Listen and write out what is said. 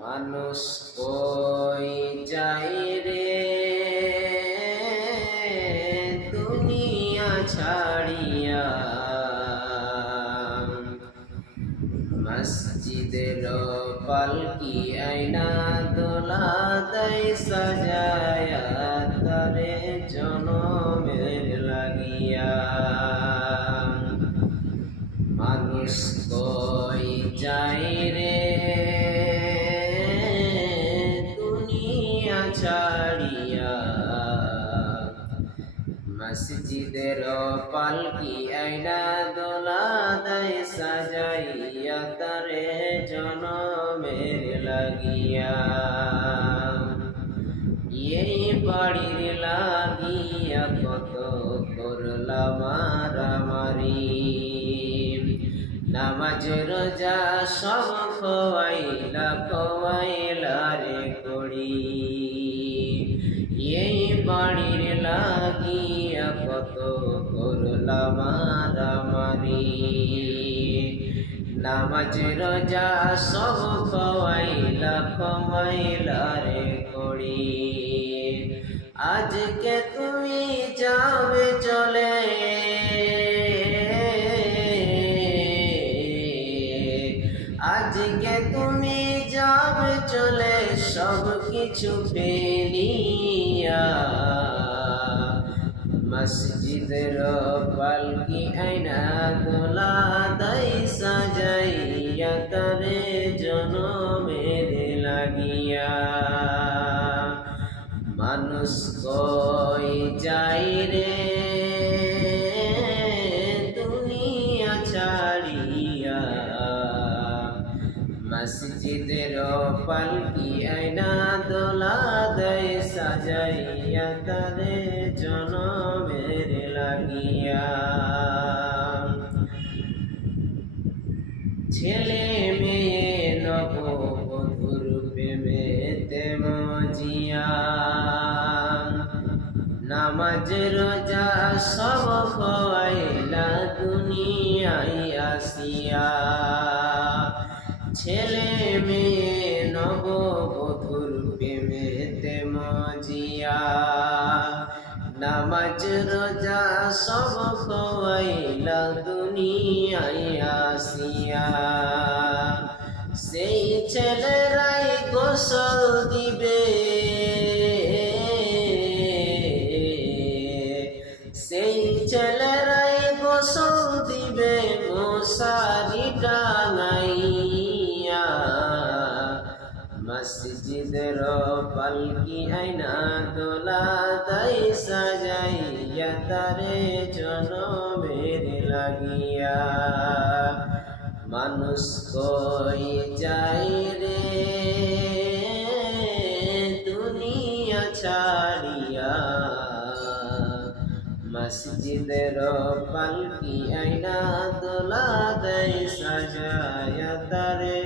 মানুষ কই যায় রে দুনিয়া ছাড়িয়া, মসজিদের পালকি আয়না দোলা দেয় সাজায়া তারে জনমের লাগিয়া। মানুষ কই যায় রে দুনিয়া ছাড়িয়া, মসজিদের পালকি আয়না দোলা দেয় সাজাইয়া তারে জনমের লাগিয়া। এই বাড়ির লাগিয়া কত করলা মারামারি, নামাজ রোজা সব খোয়াইলা রে করি। এই বাড়ির লাগিয়া কত করলা মারামারি, নামাজ রোজা সব খোয়াইলা রে করি। আজকে তুমি যাবে চলে, আজকে তুমি যাবে চলে সব কিছু ফেলিয়া। মসজিদের পালকি আয়না দোলা দেয় সাজাইয়া তারে জনমের লাগিয়া। মানুষ কই যায় রে দুনিয়া ছাড়িয়া, মসজিদের পালকি আয়না দোলা দেয় সাজাইয়া তারে জনমের লাগিয়া। ছেলে মেয়ে নববধূর প্রেমেতে মজিয়া, নামাজ রোজা সব খোয়াইলা দুনিয়ায় আসিয়া। ছেলে মেয়ে নববধূর প্রেমেতে মজিয়া, নামাজ রোজা সব খোয়াইলা দুনিয়ায় আসিয়া। সেই ছেলেরাই গোসল দিবে, সেই ছেলেরাই গোসল দিবে মশারি টাঙাইয়া। মসজিদের পালকি আয়না দোলা দেয় সাজাইয়া তারে জনমের লাগিয়া। মানুষ কই যায় রে দুনিয়া ছাড়িয়া, মসজিদের পালকি আয়না দোলা দেয় সাজাইয়া তারে